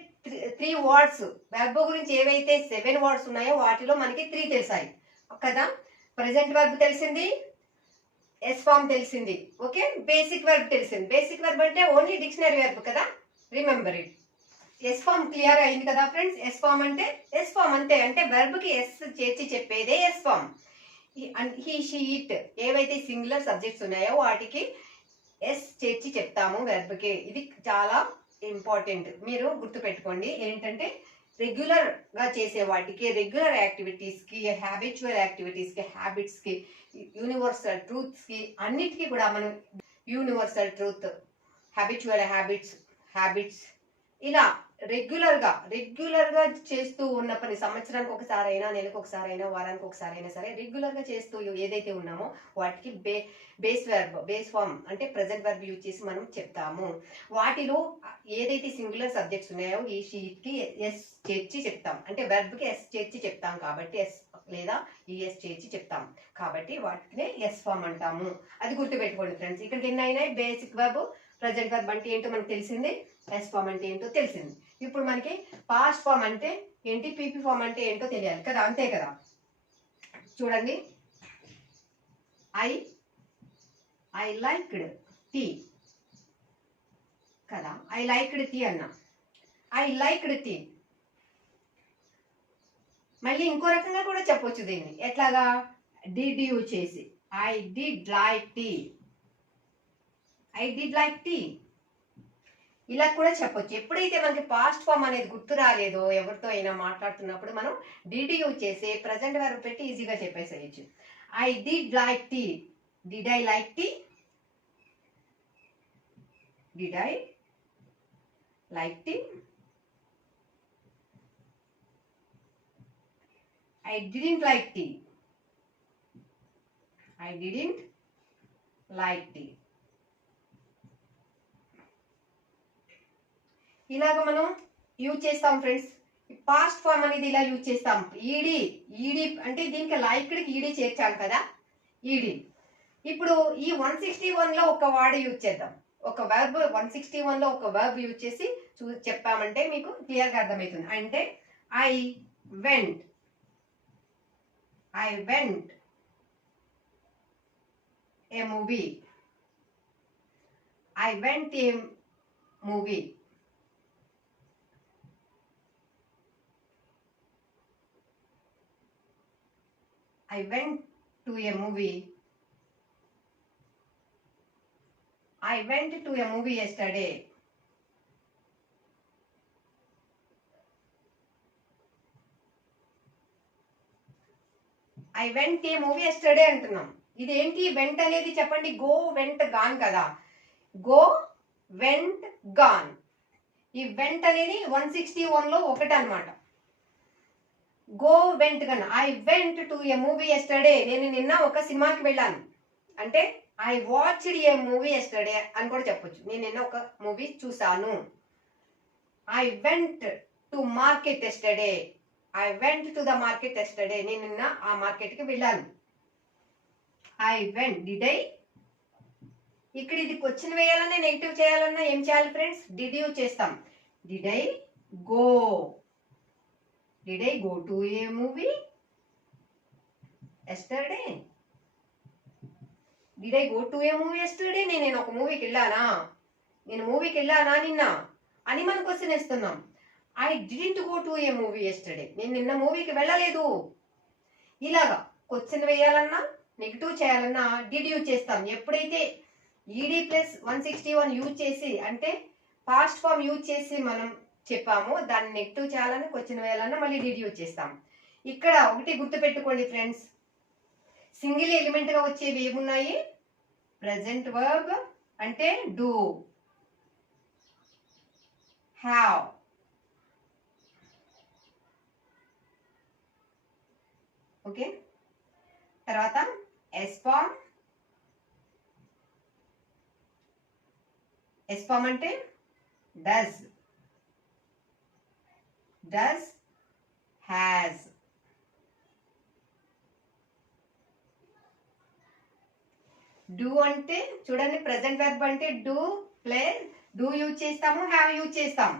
3 వర్డ్స్ వెర్బ్ గురించి ఏవైతే 7 వర్డ్స్ ఉన్నాయో వాటిలో మనకి 3 తెలిసాయి కదా. ప్రెజెంట్ వెర్బ్ తెలిసింది, ఎస్ ఫార్మ్ తెలిసింది, ఓకే. బేసిక్ వెర్బ్ తెలిసింది. బేసిక్ వెర్బ్ అంటే ఓన్లీ డిక్షనరీ వెర్బ్ కదా, remember it. S form clear అయింది కదా ఫ్రెండ్స్. ఎస్ ఫార్మ్ అంటే ఎస్ ఫార్మ్ అంతే, అంటే వెర్బ్ కి ఎస్ చేర్చి చెప్పేదే S form. He she it ఏవైతే సింగులర్ సబ్జెక్ట్స్ ఉన్నాయో వాటికి ఎస్ చేర్చి చెప్తాము వెర్బ్ కి. ఇది చాలా ఇంపార్టెంట్, మీరు గుర్తు పెట్టుకోండి. ఏంటంటే రెగ్యులర్ గా చేసే వాటికి, రెగ్యులర్ యాక్టివిటీస్ కి, హ్యాబిచువల్ యాక్టివిటీస్ కి, హ్యాబిట్స్ కి, యూనివర్సల్ ట్రూత్స్ కి అన్నిటికీ కూడా మనం యూనివర్సల్ ట్రూత్, హ్యాబిచువల్ హ్యాబిట్స్ ఇలా రెగ్యులర్ గా చేస్తూ ఉన్న పని, సంవత్సరానికి ఒకసారి అయినా, నెలకు ఒకసారి అయినా, వారానికి ఒకసారి అయినా సరే రెగ్యులర్ గా చేస్తూ ఏదైతే ఉన్నామో వాటికి బేస్ ఫార్మ్ అంటే ప్రెజెంట్ వెర్బ్ యూజ్ చేసి మనం చెప్తాము. వాటిలో ఏదైతే సింగులర్ సబ్జెక్ట్స్ ఉన్నాయో ఈ షీట్ కి ఎస్ చేర్చి చెప్తాం. అంటే వెర్బ్ కి ఎస్ చేర్చి చెప్తాం కాబట్టి ఎస్ లేదా ఈఎస్ చేర్చి చెప్తాం కాబట్టి వాటినే ఎస్ ఫార్మ్ అంటాము. అది గుర్తు పెట్టుకోండి ఫ్రెండ్స్. ఇక్కడికి ఎన్ని అయినాయి, బేసిక్ వెర్బ్, ప్రెజెంట్ వెర్బ్ అంటే ఏంటో మనకు తెలిసింది, ఎస్ ఫార్మ్ అంటే ఏంటో తెలిసింది. ఇప్పుడు మనకి పాస్ట్ ఫార్మ్ అంటే ఏంటి, పీపీ ఫార్మ్ అంటే ఏంటో తెలియాలి కదా, అంతే కదా. చూడండి, ఐ లైక్డ్ టీ కదా, ఐ లైక్డ్ టీ అన్నా, ఐ లైక్డ్ టీ. మళ్ళీ ఇంకో రకంగా కూడా చెప్పొచ్చు దీన్ని, ఎట్లాగా, డిడ్ యూజ్ చేసి I did like tea, I did like tea ఇలా కూడా చెప్పొచ్చు. ఎప్పుడైతే మనకి పాస్ట్ ఫామ్ అనేది గుర్తు రాలేదో ఎవరితో అయినా మాట్లాడుతున్నప్పుడు మనం డిడ్ యూజ్ చేసి ప్రెజెంట్ వెర్బ్ పెట్టి ఈజీగా చెప్పేసేయచ్చు. I did like tea, did I like tea, did I like tea, I didn't like tea, I didn't like tea. ఇలాగ మనం యూజ్ చేస్తాం ఫ్రెండ్స్. పాస్ట్ ఫామ్ అనేది ఇలా యూజ్ చేస్తాం. ఈడి ఈడి అంటే దీనికి లైక్డ్కి ఈడి చేర్చాం కదా, ఈడి. ఇప్పుడు ఈ 161 లో ఒక వర్డ్ యూజ్ చేద్దాం. ఒక వర్బ్ 161 లో ఒక వర్బ్ యూజ్ చేసి చెప్పామంటే మీకు క్లియర్గా అర్థమవుతుంది. అంటే I went A movie. I went a movie. I went to a movie. I went to a movie yesterday. I went a movie yesterday అంటున్నాం. ఇదేంటి వెంట్ అనేది చెప్పండి. గో వెంట్ గాన్ కదా. Go went gone. ఈ vent అనేది 161 లో ఒకటి అనమాట. Go went gone. I went to a movie yesterday. నేను నిన్న ఒక సినిమాకి వెళ్ళాను అంటే I watched a movie yesterday అని కూడా చెప్పొచ్చు. నేను నిన్న ఒక మూవీ చూసాను. I went to market yesterday. I went to the market yesterday. నేను నిన్న ఆ మార్కెట్కి వెళ్ళాను. I went. Did I. ఇక్కడ ఇది క్వశ్చన్ వేయాలన్నా నెగిటివ్ చేయాలన్నా ఏం చేయాలి ఫ్రెండ్స్? డిడ్ యూజ్ చేస్తాం. Did I go. Did I go to A movie yesterday. Did I go to A movie yesterday. నేను ఒక మూవీకి వెళ్ళానా, నేను మూవీకి వెళ్ళానా నిన్న అని మనం క్వశ్చన్ వేస్తున్నాం. I didn't go to A movie yesterday. నేను నిన్న మూవీకి వెళ్ళలేదు. ఇలాగా క్వశ్చన్ వేయాలన్నా నెగిటివ్ చేయాలన్నా డిడ్ యూజ్ చేస్తాం. ఎప్పుడైతే ఈడీ ప్లస్ 161 యూజ్ చేసి అంటే పాస్ట్ ఫామ్ యూజ్ చేసి మనం చెప్పాము, దాన్ని నెగిటివ్ చేయాలని క్వశ్చన్ వేయాలన్నా మళ్ళీ డిడ్ యూజ్ చేస్తాం. ఇక్కడ ఒకటి గుర్తుపెట్టుకోండి ఫ్రెండ్స్, సింగిల్ ఎలిమెంట్ గా వచ్చేవి ఏమున్నాయి? ప్రెజెంట్ వర్బ్ అంటే డూ, హ్యావ్, ఓకే. తర్వాత ఎస్ ఫామ్. ఎస్ ఫామ్ అంటే డస్, డస్, హ్యాస్. డూ అంటే చూడండి, ప్రెజెంట్ వెర్బ్ అంటే డూ ప్లస్ డూ యూజ్ చేస్తాము, హ్యావ్ యూజ్ చేస్తాము.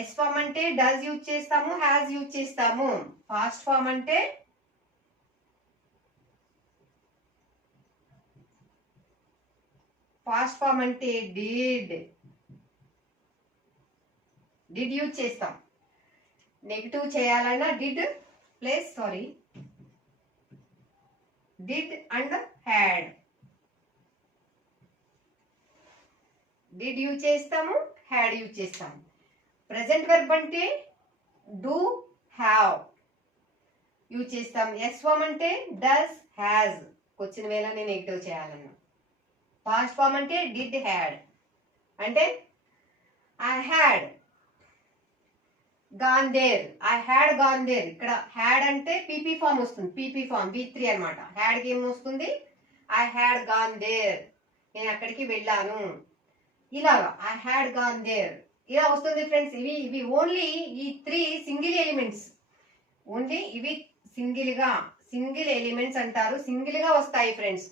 ఎస్ ఫామ్ అంటే డస్ యూజ్ చేస్తాము, హ్యాస్ యూజ్ చేస్తాము. పాస్ట్ ఫామ్ అంటే పాస్ట్ ఫామ్ అంటే డిడ్, డిడ్ యూజ్ చేస్తాం. నెగిటివ్ చేయాలన్నా did plus did and had. Did use చేస్తాము, హ్యాడ్ యూజ్ చేస్తాము. ప్రెజెంట్ వెర్బ్ అంటే డూ, హ్యావ్ యూజ్ చేస్తాం. ఎస్ ఫామ్ అంటే డస్, హ్యాస్ క్వశ్చన్ వేళనే నెగిటివ్ చేయాలన్నా. పాస్ట్ ఫామ్ అంటే డిడ్, హ్యాడ్. అంటే I had gone there. I had gone there. ఇక్కడ హ్యాడ్ అంటే పీపీ ఫామ్ వస్తుంది. పీపీ ఫామ్ V3 అనమాట. హ్యాడ్ కి ఏం వస్తుంది? I had gone there. నేను అక్కడికి వెళ్ళాను. ఇలాగా ఐ హ్యాడ్ గాన్ దేర్ ఇలా వస్తుంది ఫ్రెండ్స్. ఇవి ఓన్లీ ఈ 3 సింగిల్ ఎలిమెంట్స్. ఓన్లీ ఇవి సింగిల్ ఎలిమెంట్స్ అంటారు. సింగిల్ గా వస్తాయి ఫ్రెండ్స్.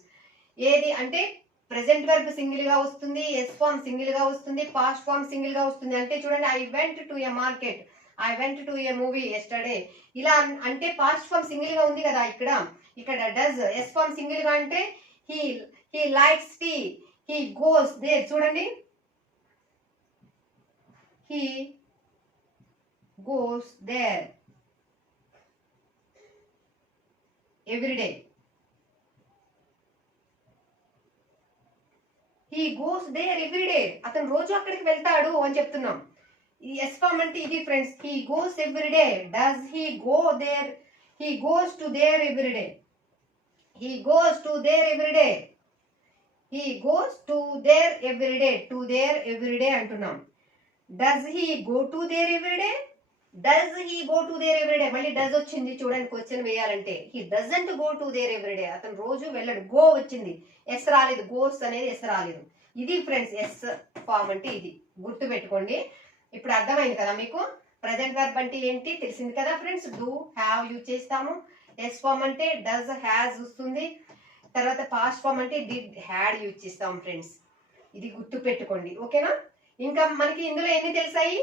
ఏది అంటే ప్రెజెంట్ వెర్బ్ సింగిల్ గా వస్తుంది, ఎస్ ఫామ్ సింగిల్ గా వస్తుంది, పాస్ట్ ఫామ్ సింగిల్ గా వస్తుంది. అంటే చూడండి, I went to a market, I went to a movie yesterday. ఇలా అంటే పాస్ట్ ఫామ్ సింగిల్ గా ఉంది కదా. ఇక్కడ డస్. ఎస్ ఫామ్ సింగిల్ గా అంటే he likes tea, he goes there. చూడండి, he goes there every day. He goes there every day. అతను రోజు అక్కడికి వెళ్తాడు అని చెప్తున్నాం. ఈ ఎస్ ఫామ్ అంటే ఇది friends. He goes every day. Does he go there? He goes to there every day. He goes to there every day. He goes to there every day. To there every day అంటున్నాం. Does he go to there every day? Does he go to there every day. మళ్ళీ does వచ్చింది చూడండి question వేయాలంటే. He doesn't go to there every day. అతను రోజు వెళ్ళడు. Go వచ్చింది, yes రాలేదు. గోస్ అనేది ఎస్ రాలేదు. ఇది ఫ్రెండ్స్ ఎస్ ఫామ్ అంటే ఇది. గుర్తు పెట్టుకోండి. ఇప్పుడు అర్థమైంది కదా మీకు? ప్రజెంట్ వర్బ్ అంటే ఏంటి తెలిసింది కదా ఫ్రెండ్స్. డూ, హ్యావ్ యూజ్ చేస్తాము. ఎస్ ఫామ్ అంటే డస్, హ్యాస్ వస్తుంది. తర్వాత పాస్ట్ ఫామ్ అంటే డిడ్, హ్యాడ్ యూజ్ చేస్తాం ఫ్రెండ్స్. ఇది గుర్తు పెట్టుకోండి, ఓకేనా. ఇంకా మనకి ఇందులో ఎన్ని తెలిసాయి?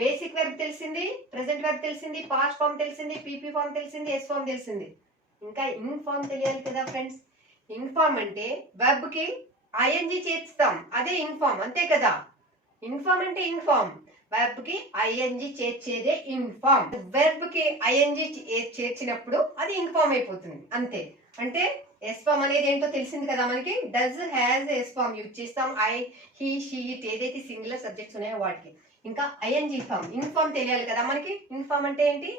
బేసిక్ వర్బ్ తెలిసింది, ప్రెసెంట్ వర్బ్ తెలిసింది, పాస్ట్ ఫామ్ తెలిసింది, పీపీ ఫామ్ తెలిసింది, ఎస్ ఫామ్ తెలిసింది. ఇంకా ఇన్ ఫామ్ తెలియాలి కదా ఫ్రెండ్స్. ఇన్ ఫామ్ అంటే వర్బ్ కి ఐఎన్జి చేర్చుతాం, అదే ఇన్ ఫామ్, అంతే కదా. ఇన్ ఫామ్ అంటే ఇన్ ఫామ్, వర్బ్ కి ఐఎన్జి చేర్చేదే ఇన్ ఫామ్. వర్బ్ కి ఐఎన్జి చేర్చినప్పుడు అది ఇన్ ఫామ్ అయిపోతుంది, అంతే. అంటే ఎస్ ఫామ్ అనేది ఏంటో తెలిసింది కదా మనకి. Does, has S form use చేస్తాం. ఐ, హీ, షీ, ఇట్ ఏదైతే సింగులర్ సబ్జెక్ట్స్ ఉన్నాయో వాటికి. ఇంకా ఐఎన్జి ఫామ్, ఇన్ ఫామ్ తెలియాలి కదా మనకి. ఇన్ ఫామ్ అంటే ఏంటి?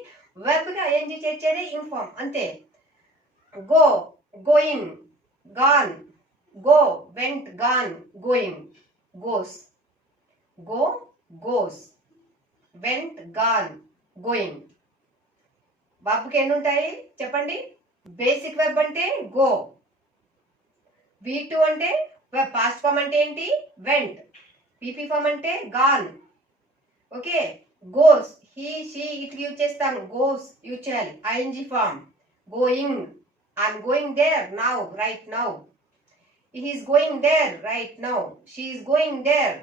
వర్బ్ కి ఐఎన్జి చేర్చేదే ఇన్ ఫామ్, అంతే. Go, going, gone, go, went, gone, going, goes. Go, goes, vent, gone, going. Verb కి ఎన్ని ఉంటాయి చెప్పండి? బేసిక్ వెర్బ్ అంటే గో, V2 అంటే పాస్ట్ ఫామ్ అంటే ఏంటి? వెంట్. పీపీ ఫామ్ అంటే gone, okay. Goes, he, she, it use చేస్తాను, గోస్ యూజ్ చేయాలి. ING form going, I'm going there now, right now. He is going there right now, she is going there.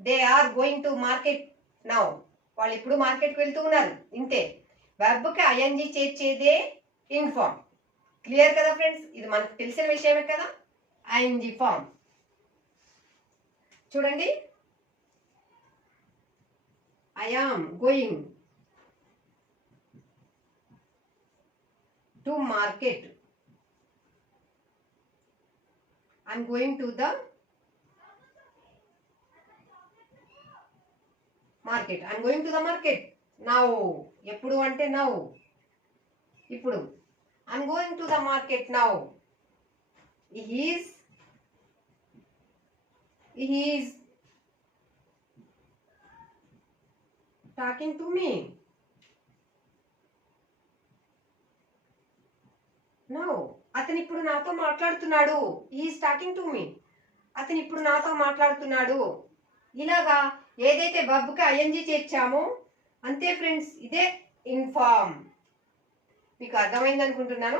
They are going to market now, వాళ్ళు ఇప్పుడు మార్కెట్కి వెళ్తూ ఉన్నారు, ఇంతే. Verb కి ING చేర్చేదే ఇన్ ఫామ్. క్లియర్ కదా ఫ్రెండ్స్? ఇది మనకు తెలిసిన విషయమే కదా, ఐఎన్జి ఫామ్. చూడండి, I am going to market, I'm going to the market, I'm going to the market now. ఎప్పుడు అంటే నౌ, ఇప్పుడు. I'm going to the market now. He is talking to me. No. అతను ఇప్పుడు నాతో మాట్లాడుతున్నాడు. He is talking to me. అతను ఇప్పుడు నాతో మాట్లాడుతున్నాడు. ఇలాగా ఏదైతే verb కి ఐఎన్జి చేర్చామో అంతే ఫ్రెండ్స్, ఇదే ఇన్ ఫామ్. మీకు అర్థమైంది అనుకుంటున్నాను.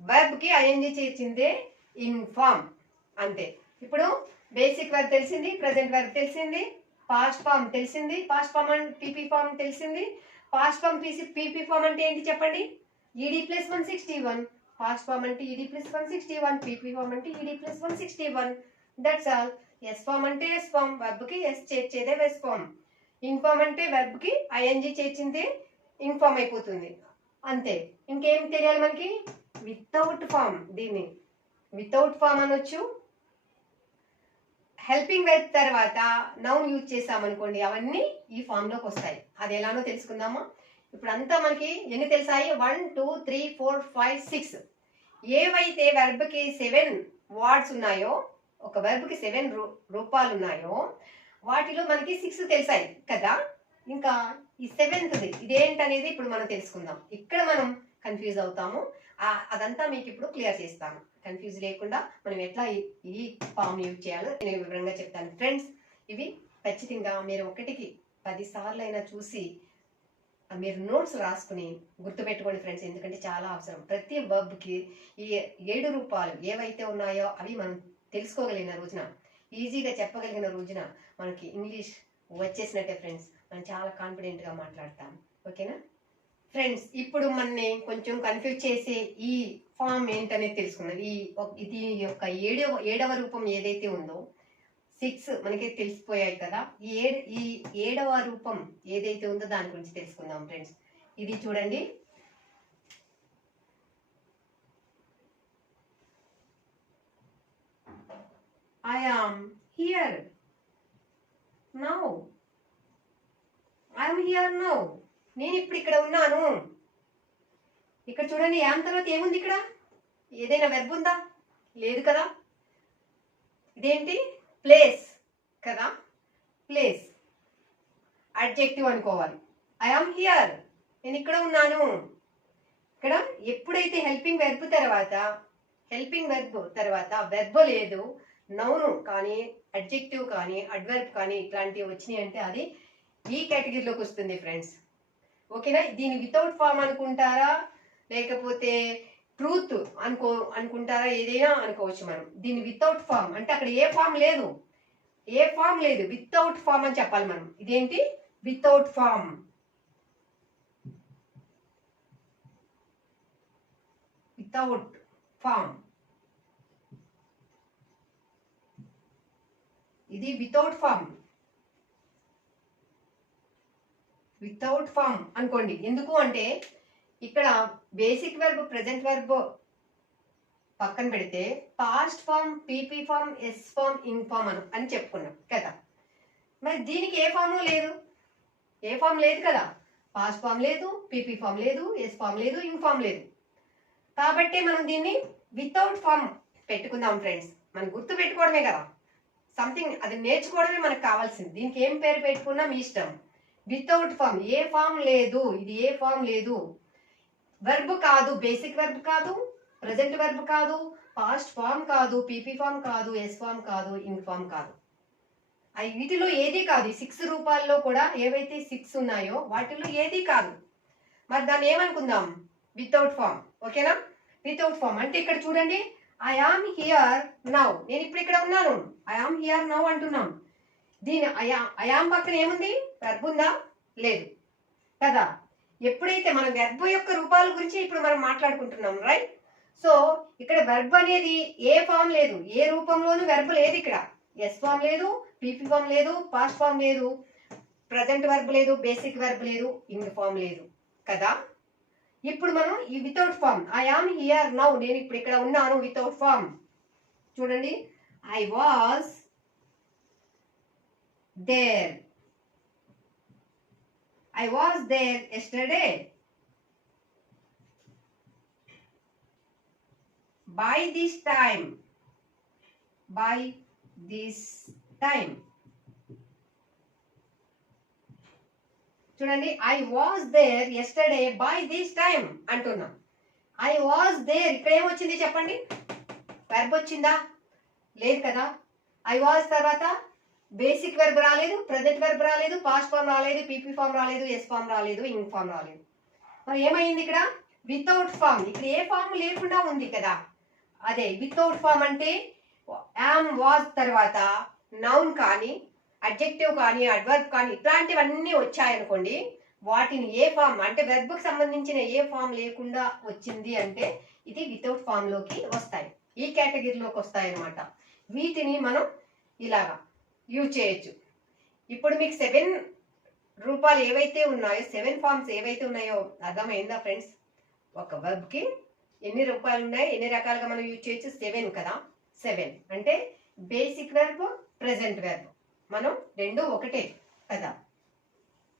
వర్బ్ కి ఐఎన్జి చేర్చిందే ఇన్ ఫామ్, అంతే. ఇప్పుడు బేసిక్ వర్బ్ తెలిసింది, ప్రెసెంట్ వర్బ్ తెలిసింది, పాస్ట్ ఫామ్ తెలిసింది, past form and PP form తెలిసింది. పాస్ట్ ఫామ్ పీపీ ఫామ్ అంటే ఏంటి చెప్పండి? ED plus 161. పాస్ట్ ఫామ్ అంటే ఈడీ ప్లస్ 161, పీపీ ఫామ్ అంటే ED plus 161. That's all. S form అంటే ఎస్ ఫామ్, వర్బ్ కి ఎస్ చేర్చేదే ఎస్ ఫామ్. ఇన్ ఫామ్ అంటే వర్బ్ కి ఐఎన్జి చేర్చిందే ఇన్ ఫామ్ అయిపోతుంది, అంతే. ఇంకేం తెలియాలి మనకి? వితౌట్ ఫామ్, దీన్ని వితౌట్ ఫామ్ అనొచ్చు. హెల్పింగ్ వెర్బ్ తర్వాత నౌన్ యూజ్ చేసామనుకోండి, అవన్నీ ఈ ఫామ్ లోకి వస్తాయి. అది ఎలానో తెలుసుకుందామా. ఇప్పుడు అంతా మనకి ఎన్ని తెలిసాయి? 1 2 3 4 5 6. ఏవైతే వెర్బ్ కి 7 వర్డ్స్ ఉన్నాయో, ఒక వెర్బ్ కి 7 రూపాలు ఉన్నాయో, వాటిలో మనకి 6 తెలిసాయి కదా. ఇంకా ఈ 7th ఇదేంటనేది ఇప్పుడు మనం తెలుసుకుందాం. ఇక్కడ మనం కన్ఫ్యూజ్ అవుతాము, అదంతా మీకు ఇప్పుడు క్లియర్ చేస్తాను. కన్ఫ్యూజ్ లేకుండా మనం ఎట్లా ఈ ఫామ్ యూజ్ చేయాలో నేను వివరంగా చెప్తాను ఫ్రెండ్స్. ఇవి ఖచ్చితంగా మీరు 1కి 10 సార్లు అయినా చూసి మీరు నోట్స్ రాసుకుని గుర్తుపెట్టుకోండి ఫ్రెండ్స్, ఎందుకంటే చాలా అవసరం. ప్రతి వర్బ్ కి ఈ 7 రూపాలు ఏవైతే ఉన్నాయో అవి మనం తెలుసుకోగలిగిన రోజున, ఈజీగా చెప్పగలిగిన రోజున మనకి ఇంగ్లీష్ వచ్చేసినట్టే ఫ్రెండ్స్. మనం చాలా కాన్ఫిడెంట్ గా మాట్లాడతాం, ఓకేనా ఫ్రెండ్స్. ఇప్పుడు మనని కొంచెం కన్ఫ్యూజ్ చేసే ఈ ఫామ్ ఏంటనేది తెలుసుకున్నాం. ఇది యొక్క ఏడవ రూపం ఏదైతే ఉందో, 6 మనకి తెలిసిపోయాయి కదా. ఈ 7వ రూపం ఏదైతే ఉందో దాని గురించి తెలుసుకుందాం ఫ్రెండ్స్. ఇది చూడండి, I am here now. I am here now. నేను ఇప్పుడు ఇక్కడ ఉన్నాను. ఇక్కడ చూడండి, యామ్ తర్వాత ఏముంది? ఇక్కడ ఏదైనా వెర్బ్ ఉందా? లేదు కదా. ఇదేంటి? ప్లేస్ కదా, ప్లేస్ అడ్జెక్టివ్ అనుకోవాలి. ఐ ఆమ్ హియర్, నేను ఇక్కడ ఉన్నాను. ఇక్కడ ఎప్పుడైతే హెల్పింగ్ వెర్బ్ తర్వాత వెర్బ్ లేదు, నౌను కానీ అడ్జెక్టివ్ కానీ అడ్వర్బ్ కానీ ఇట్లాంటివి వచ్చినాయి అంటే అది ఈ కేటగిరీలోకి వస్తుంది ఫ్రెండ్స్. ఓకేనా? దీని వితౌట్ ఫామ్ అనుకుంటారా లేకపోతే ట్రూత్ అనుకుంటారా, ఏదైనా అనుకోవచ్చు మనం. దీని వితౌట్ ఫామ్ అంటే అక్కడ ఏ ఫామ్ లేదు, వితౌట్ ఫామ్ అని చెప్పాలి మనం. ఇదేంటి? Without form. వితౌట్ ఫామ్, ఇది వితౌట్ ఫామ్. వితౌట్ ఫామ్ అనుకోండి. ఎందుకు అంటే ఇక్కడ బేసిక్ వెర్బ్, ప్రెజెంట్ వెర్బ్ పక్కన పెడితే past form, PP form, S form, ing form అని చెప్పుకున్నాం కదా. మరి దీనికి ఏ ఫాము లేదు, కదా. పాస్ట్ ఫామ్ లేదు, పీపీ ఫామ్ లేదు, ఎస్ ఫామ్ లేదు, ఇన్ ఫామ్ లేదు. కాబట్టి మనం దీన్ని వితౌట్ ఫామ్ పెట్టుకుందాం ఫ్రెండ్స్. మనం గుర్తు పెట్టుకోవడమే కదా, సంథింగ్ అది నేర్చుకోవడమే మనకు కావాల్సింది. దీనికి ఏం పేరు పెట్టుకున్నా మీ ఇష్టం. వితౌట్ ఫామ్, ఏ ఫామ్ లేదు, ఇది ఏ ఫామ్ లేదు. వెర్బ్ కాదు, బేసిక్ వెర్బ్ కాదు, ప్రెజెంట్ వెర్బ్ కాదు, పాస్ట్ ఫామ్ కాదు, పీపీ ఫామ్ కాదు, ఎస్ ఫామ్ కాదు, ఇన్ ఫామ్ కాదు. అవి వీటిలో ఏది కాదు. 6 రూపాల్లో కూడా ఏవైతే 6 ఉన్నాయో వాటిలో ఏది కాదు. మరి దాన్ని ఏమనుకుందాం? Without form. ఓకేనా? వితౌట్ ఫామ్ అంటే ఇక్కడ చూడండి, ఐ ఆమ్ హియర్ నౌ. నేను ఇప్పుడు ఇక్కడ ఉన్నాను, ఐ ఆమ్ హియర్ నౌ అంటున్నాం. దీని ఐ ఆమ్ పక్కన ఏముంది? వెర్బ్ ఉందా? లేదు కదా. ఎప్పుడైతే మనం వెర్బ్ యొక్క రూపాల గురించి ఇప్పుడు మనం మాట్లాడుకుంటున్నాం, రైట్? సో ఇక్కడ వెర్బ్ అనేది ఏ ఫామ్ లేదు, ఏ రూపంలోనూ వెర్బ్ లేదు. ఇక్కడ ఎస్ ఫామ్ లేదు, పీపీ ఫామ్ లేదు, పాస్ట్ ఫామ్ లేదు, ప్రజెంట్ వెర్బ్ లేదు, బేసిక్ వెర్బ్ లేదు, ఇన్ ఫామ్ లేదు కదా. ఇప్పుడు మనం ఈ without form, I am here now, నేను ఇప్పుడు ఇక్కడ ఉన్నాను, వితౌట్ ఫామ్. చూడండి, I was there, I was there yesterday. By this time. చూడండి, I was there yesterday by this time అంటున్నా. I was there, ఇక్కడ ఏమొచ్చింది చెప్పండి? వెర్బ్ వచ్చిందా? లేదు కదా. I was తర్వాత బేసిక్ వెర్బ్ రాలేదు, ప్రెజెంట్ వెర్బ్ రాలేదు, పాస్ట్ ఫామ్ రాలేదు, పీపీ ఫామ్ రాలేదు, ఎస్ ఫామ్ రాలేదు, ఇన్ ఫామ్ రాలేదు. మరి ఏమైంది ఇక్కడ? Without form. ఇక్కడ ఏ ఫామ్ లేకుండా ఉంది కదా. అదే వితౌట్ ఫామ్ అంటే యామ్, వాజ్ తర్వాత నౌన్ కానీ, అడ్జెక్టివ్ కానీ, అడ్వర్బ్ కానీ ఇట్లాంటివన్నీ వచ్చాయనుకోండి, వాటిని ఏ ఫామ్ అంటే వెర్బ్కి సంబంధించిన ఏ ఫామ్ లేకుండా వచ్చింది అంటే ఇది వితౌట్ ఫామ్ లోకి వస్తాయి, ఈ కేటగిరీలోకి వస్తాయి అన్నమాట. వీటిని మనం ఇలాగా యూజ్ చేయొచ్చు. ఇప్పుడు మీకు 7 రూపాలు ఏవైతే ఉన్నాయో, 7 ఫామ్స్ ఏవైతే ఉన్నాయో అర్థమైందా ఫ్రెండ్స్? ఒక వెర్బ్కి ఎన్ని రూపాయలు ఉన్నాయి, ఎన్ని రకాలుగా మనం యూజ్ చేయొచ్చు? 7 కదా. 7 అంటే బేసిక్ వెర్బ్, ప్రెజెంట్ వెర్బ్, మనం రెండు ఒకటే కదా,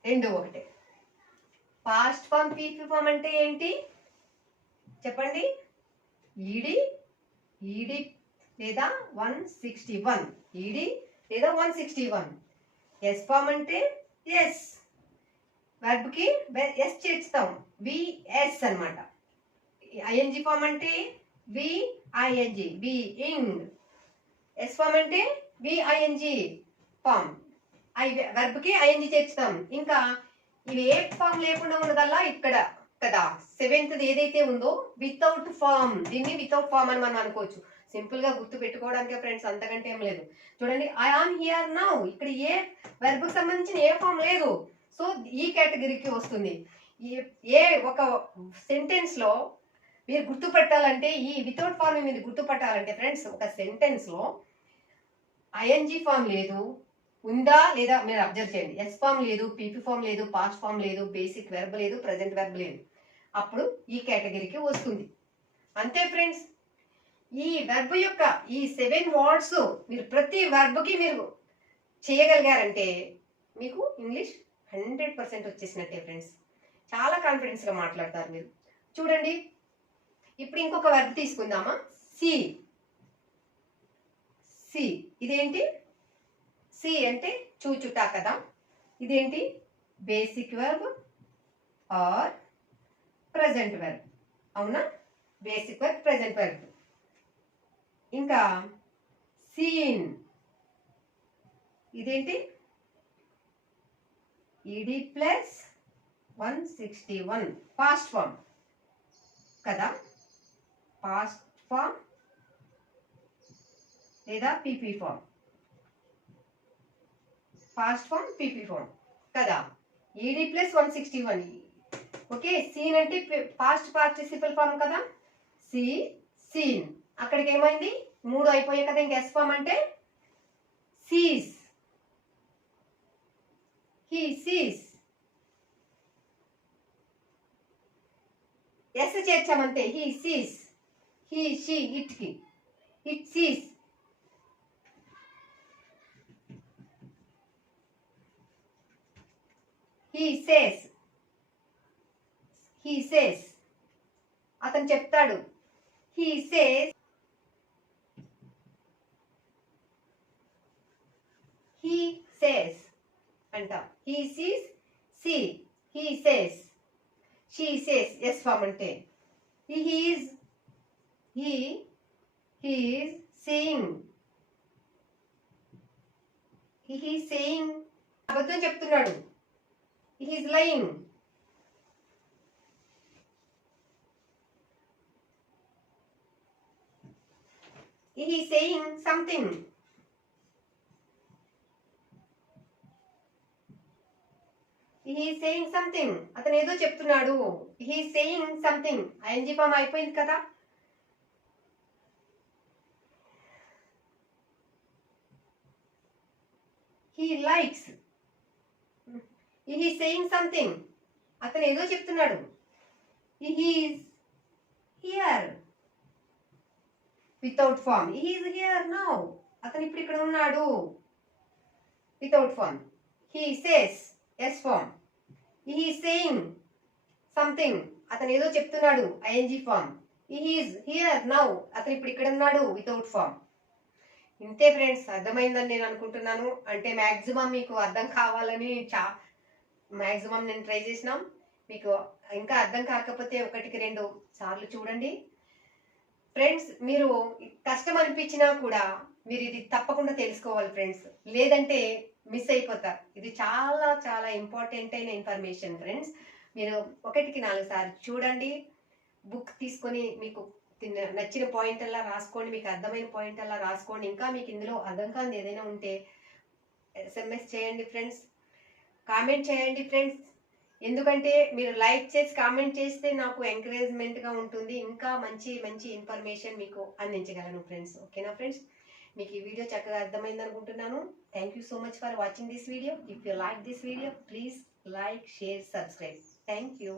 రెండు ఒకటే. పాస్ట్ ఫామ్, పీపీ ఫామ్ అంటే ఏంటి చెప్పండి? ఈడి లేదా 161, ఈడి లేదా 161. ఎస్ ఫామ్ అంటే ఎస్, వెర్బ్ కి ఎస్ చేర్చుతాం, విఎస్ అన్నమాట. ఐఎన్జి ఫామ్ అంటే విఐఎన్జి, బీయింగ్. ఎస్ ఫామ్ అంటే విఐఎన్జి ఫామ్, వెర్బ్ కి ఐఎన్జి చేర్చుతాం. ఇంకా ఇవి ఏ ఫామ్ లేకుండా ఉన్నదల్లా ఇక్కడ కదా. 7th ఏదైతే ఉందో వితౌట్ ఫామ్, దీన్ని వితౌట్ ఫామ్ అని మనం అనుకోవచ్చు. సింపుల్ గా గుర్తు పెట్టుకోవడానికి ఫ్రెండ్స్, అంతకంటే ఏం లేదు. చూడండి, ఐ ఆమ్ హియర్ నౌ, ఇక్కడ ఏ వెర్బ్ కి సంబంధించిన ఏ ఫామ్ లేదు. సో ఈ కేటగిరీకి వస్తుంది. ఏ ఒక సెంటెన్స్ లో మీరు గుర్తుపట్టాలంటే, ఈ వితౌట్ ఫామ్ మీరు గుర్తుపట్టాలంటే ఫ్రెండ్స్, ఒక సెంటెన్స్ లో ఐఎన్జి ఫామ్ లేదు, ఉందా లేదా మీరు అబ్జర్వ్ చేయండి. ఎస్ ఫామ్ లేదు, పీపీ ఫామ్ లేదు, పాస్ట్ ఫామ్ లేదు, బేసిక్ వెర్బ్ లేదు, ప్రెజెంట్ వెర్బ్ లేదు, అప్పుడు ఈ కేటగిరీకి వస్తుంది. అంతే ఫ్రెండ్స్. ఈ వెర్బ్ యొక్క ఈ 7 వర్డ్స్ మీరు ప్రతి వెర్బ్ కి మీరు చేయగలిగారంటే మీకు ఇంగ్లీష్ 100% వచ్చేసినట్టే ఫ్రెండ్స్. చాలా కాన్ఫిడెన్స్ గా మాట్లాడతారు మీరు. చూడండి, ఇప్పుడు ఇంకొక వెర్బ్ తీసుకుందామా? సి. ఇదేంటి? సి అంటే చూచుట కదా. ఇదేంటి? Basic verb or present verb. అవునా? Basic verb, present verb. ఇంకా సీన్, ఇదేంటి? ED ప్లస్ 161 పాస్ట్ ఫామ్ కదా, పాస్ట్ ఫామ్ లేదా PP form, past form PP form కదా. ED plus 161. ఓకే, సీన్ అంటే పాస్ట్ పార్టిసిపల్ ఫామ్ కదా, సీన్. అక్కడికి ఏమైంది, 3 అయిపోయాయి కదా, ఇంక ఎస్ ఫామ్ అంటే సీస్, హీ సీస్. ఎస్ చేర్చామంటే హీ సీస్, హీ షీ ఇట్కి, it sees. He says, he says. అతను చెప్తాడు, హీ సేస్, హీ సేస్ అంట. He sees, see, he says, she says. S form అంటే he is saying, he is saying. అబద్ధం చెప్తున్నాడు, he is lying. He is saying something. He is saying something. అతను ఏదో చెప్తున్నాడు. He is saying something. ING form అయిపోయింది కదా. He likes. He is saying something. అతను ఏదో చెప్తున్నాడు. He is here. Without form. He is here now. అతను ఇప్పుడు ఇక్కడ ఉన్నాడు. Without form. He says. Yes form. He is saying something. అతను ఏదో చెప్తున్నాడు. ING form. He is here now. అతను ఇప్పుడు ఇక్కడ ఉన్నాడు. Without form. ఇంతే ఫ్రెండ్స్, అర్థమైందని నేను అనుకుంటున్నాను. అంటే మ్యాక్సిమం మీకు అర్థం కావాలని మ్యాక్సిమం నేను ట్రై చేసినాం. మీకు ఇంకా అర్థం కాకపోతే 1-2 సార్లు చూడండి ఫ్రెండ్స్. మీరు కష్టం అనిపించినా కూడా మీరు ఇది తప్పకుండా తెలుసుకోవాలి ఫ్రెండ్స్, లేదంటే మిస్ అయిపోతారు. ఇది చాలా చాలా ఇంపార్టెంట్ అయిన ఇన్ఫర్మేషన్ ఫ్రెండ్స్. మీరు 1-4 సార్లు చూడండి, బుక్ తీసుకొని మీకు నచ్చిన పాయింట్ అలా రాసుకోండి, మీకు అర్థమైన పాయింట్ అలా రాసుకోండి. ఇంకా మీకు ఇందులో అర్థం కాని ఏదైనా ఉంటే SMS చేయండి ఫ్రెండ్స్, కామెంట్ చేయండి ఫ్రెండ్స్. ఎందుకంటే మీరు లైక్ చేసి కామెంట్ చేస్తే నాకు ఎంకరేజ్మెంట్గా ఉంటుంది, ఇంకా మంచి మంచి ఇన్ఫర్మేషన్ మీకు అందించగలను ఫ్రెండ్స్. ఓకేనా ఫ్రెండ్స్, మీకు ఈ వీడియో చక్కగా అర్థమైంది అనుకుంటున్నాను. Thank you so much for watching this video. If you like this video please like, share, subscribe. Thank you.